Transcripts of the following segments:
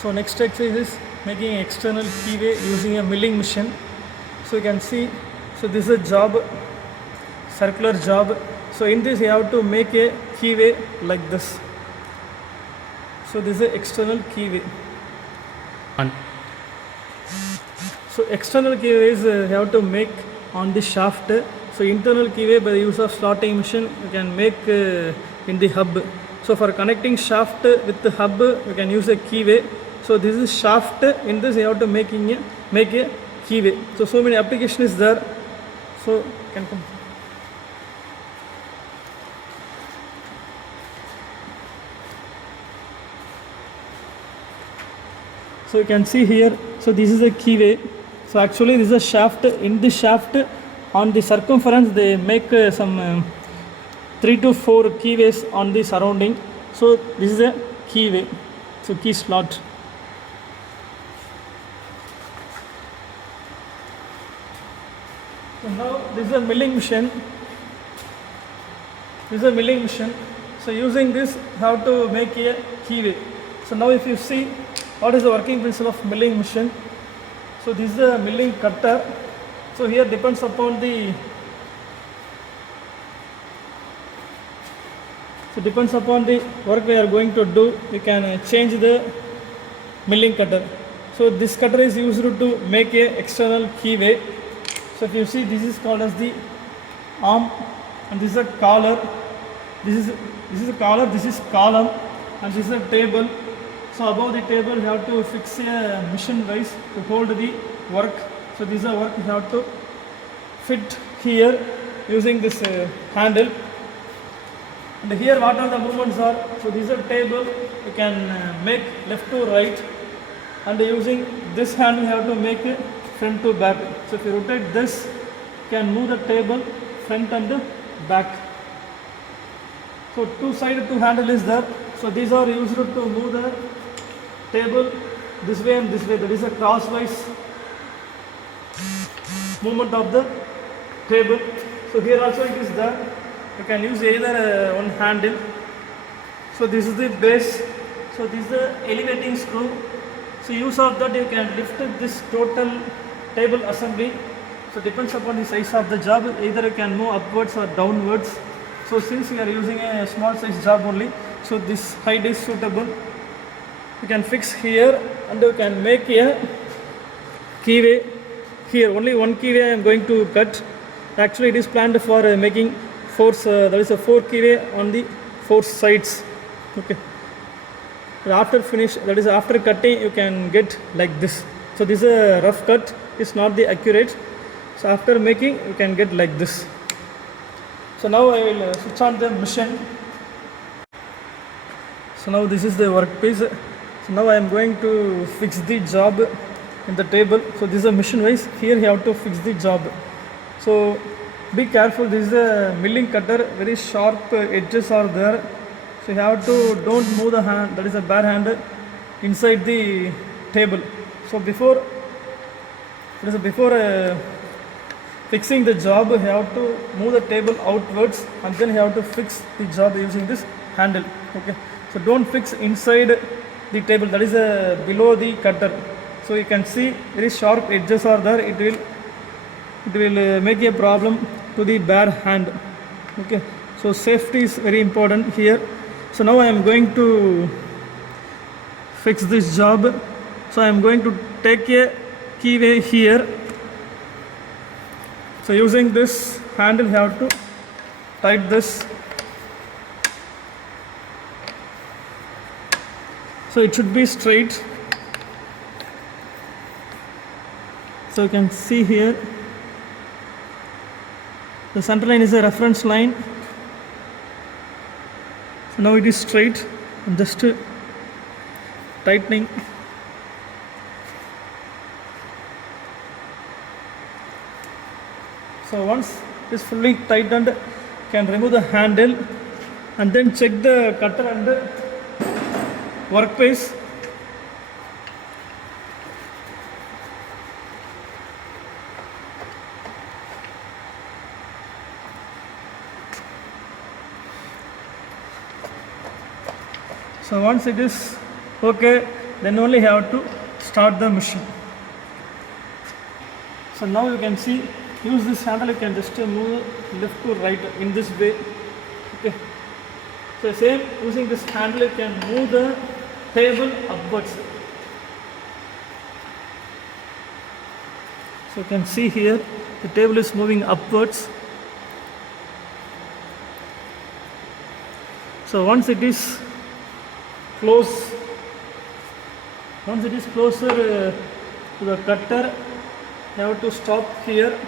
So next exercise is making external keyway using a milling machine. So you can see, so this is a job, circular job. So in this you have to make a keyway like this. So this is a external keyway. So external keyways you have to make on the shaft. So internal keyway by the use of slotting machine you can make in the hub. So for connecting shaft with the hub you can use a keyway. So this is shaft. In this you have to make a keyway. So many application is there. So you can come. So you can see here. So this is a keyway. So actually this is a shaft. In this shaft on the circumference they make some 3 to 4 keyways on the surrounding. So this is a keyway. So key slot. So now this is a milling machine. This is a milling machine. So using this how to make a keyway. So now if you see what is the working principle of milling machine. So this is a milling cutter. So here depends upon the work we are going to do. We can change the milling cutter. So this cutter is used to make a external keyway. So if you see, this is called as the arm, and this is a collar. This is a collar. This is column, and this is a table. So above the table you have to fix a machine vise to hold the work. So this is a work you have to fit here using this handle. And here what are the movements are? So this is a table. You can make left to right, and using this handle you have to make it front to back. So if you rotate this, you can move the table front and back. So two handle is there. So these are used to move the table this way and this way. That is a crosswise movement of the table. So here also it is there. You can use either one handle. So this is the base. So this is the elevating screw. So use of that you can lift this total table assembly. So depends upon the size of the job. Either you can move upwards or downwards. So since we are using a small size job only, so this height is suitable. You can fix here and you can make a keyway here. Only one keyway I am going to cut. Actually it is planned for making that is a 4 keyway on the 4 sides. Okay. After finish, that is after cutting, you can get like this. So this is a rough cut. It's not the accurate. So after making, you can get like this. So now I will switch on the machine. So now this is the workpiece. So now I am going to fix the job in the table. So this is a machine vise. Here you have to fix the job. So be careful. This is a milling cutter. Very sharp edges are there. So you have to don't move the hand. That is a bare hand inside the table. So before fixing the job, you have to move the table outwards, and then you have to fix the job using this handle. Okay. So don't fix inside the table. That is below the cutter. So you can see very sharp edges are there. It will make a problem to the bare hand. Okay. So safety is very important here. So now I am going to fix this job. So I am going to take a keyway here. So using this handle you have to tight this. So it should be straight. So you can see here the center line is a reference line. So now it is straight. I'm just tightening. So once it is fully tightened, you can remove the handle and then check the cutter and the workpiece. So once it is okay, then only have to start the machine. So now you can see, use this handle, you can just move left to right in this way. Okay. So same, using this handle you can move the table upwards. So you can see here the table is moving upwards. So once it is close, once it is closer to the cutter, you have to stop here.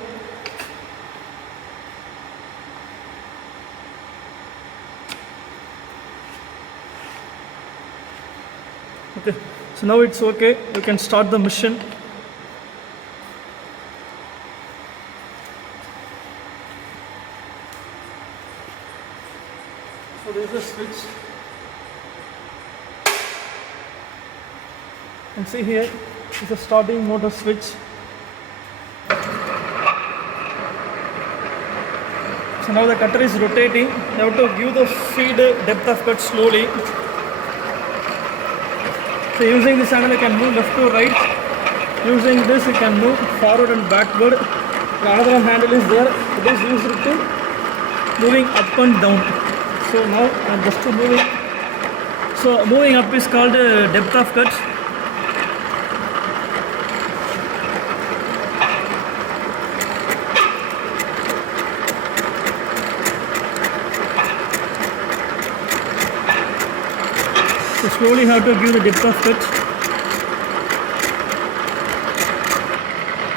Okay, so now it's okay, you can start the machine. So there is a switch. You can see here is a starting motor switch. So now the cutter is rotating. You have to give the feed depth of cut slowly. So using this handle you can move left to right. Using this you can move forward and backward. Another handle is there. It is used to moving up and down. So now I am just moving. So moving up is called depth of cut. So slowly have to give the depth of cut.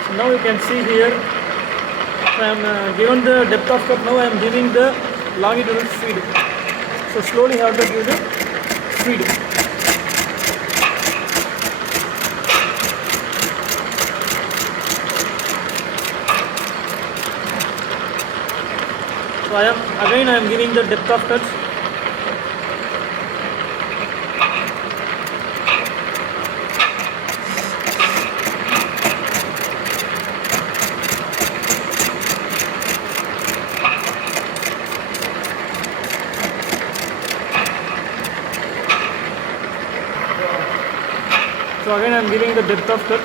So now you can see here, I am given the depth of cut, now I am giving the longitudinal feed. So slowly have to give the feed. So I am giving the depth of cut. So again I am giving the depth of cut.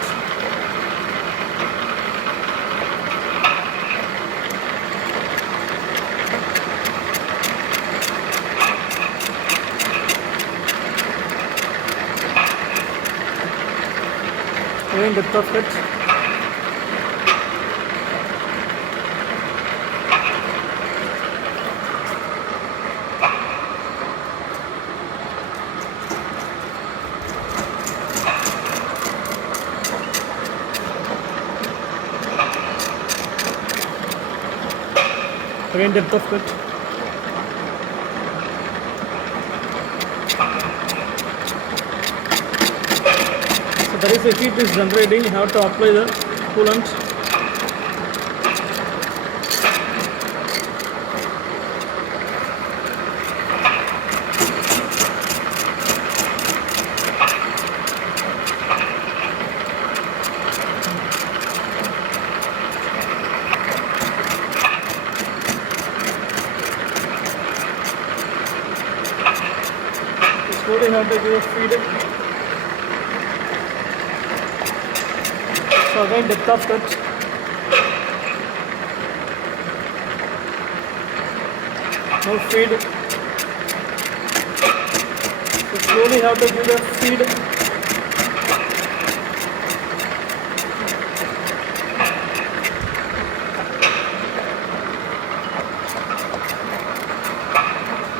Again depth of cut. Again depth of cut. So there is a heat is generating, you have to apply the coolant. Slowly have to give a feed. So again depth of cut. Now feed. So slowly have to give the feed.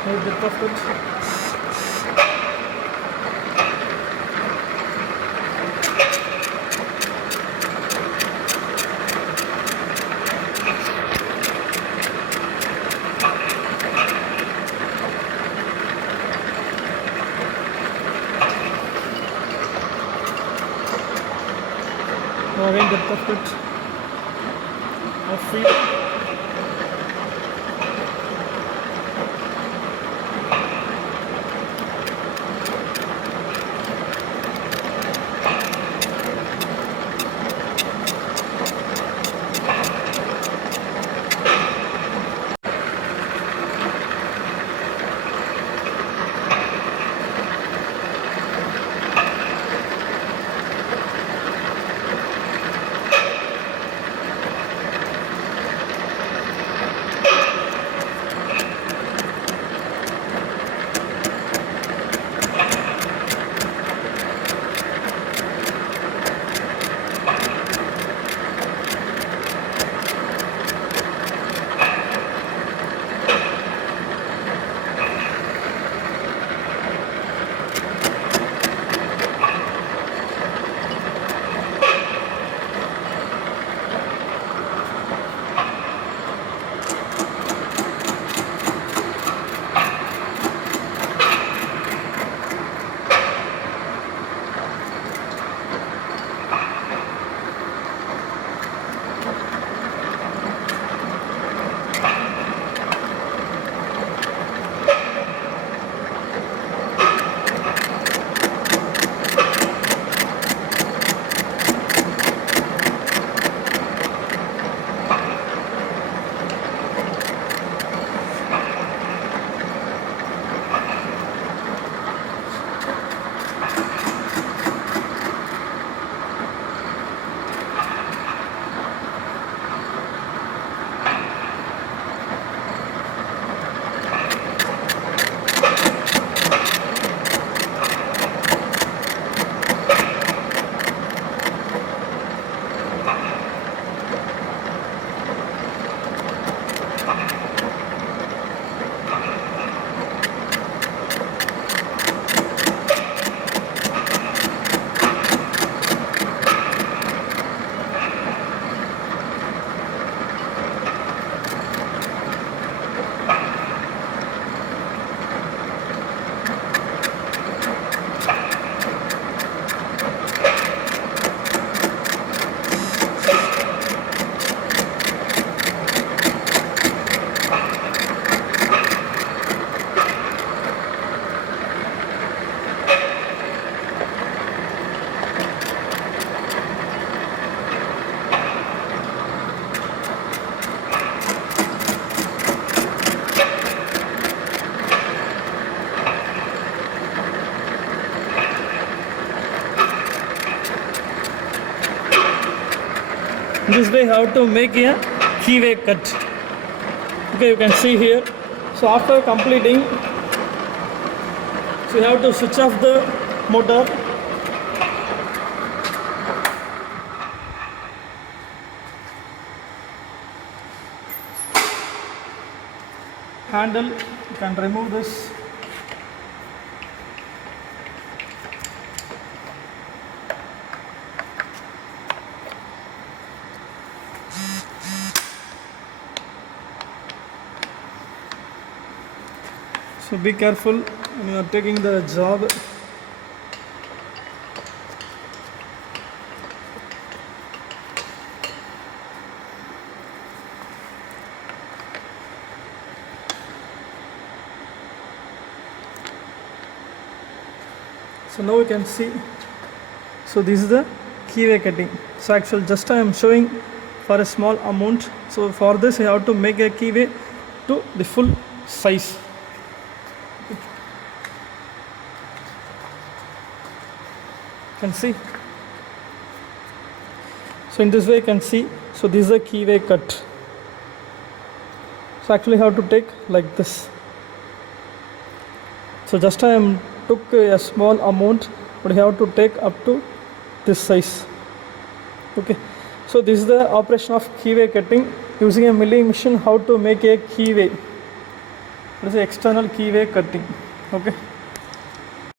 Now depth of cut. Now again depth of cut. Now feed. This way how to make a keyway cut. Okay, you can see here. So after completing, so you have to switch off the motor. Handle, you can remove this. So be careful when you are taking the job. So now you can see, so this is the keyway cutting. So actually just I am showing for a small amount. So for this you have to make a keyway to the full size. Can see. So in this way you can see, so this is a keyway cut. So actually have to take like this. So just I am took a small amount, but you have to take up to this size. Okay, so this is the operation of keyway cutting using a milling machine. How to make a keyway, this is external keyway cutting. Okay.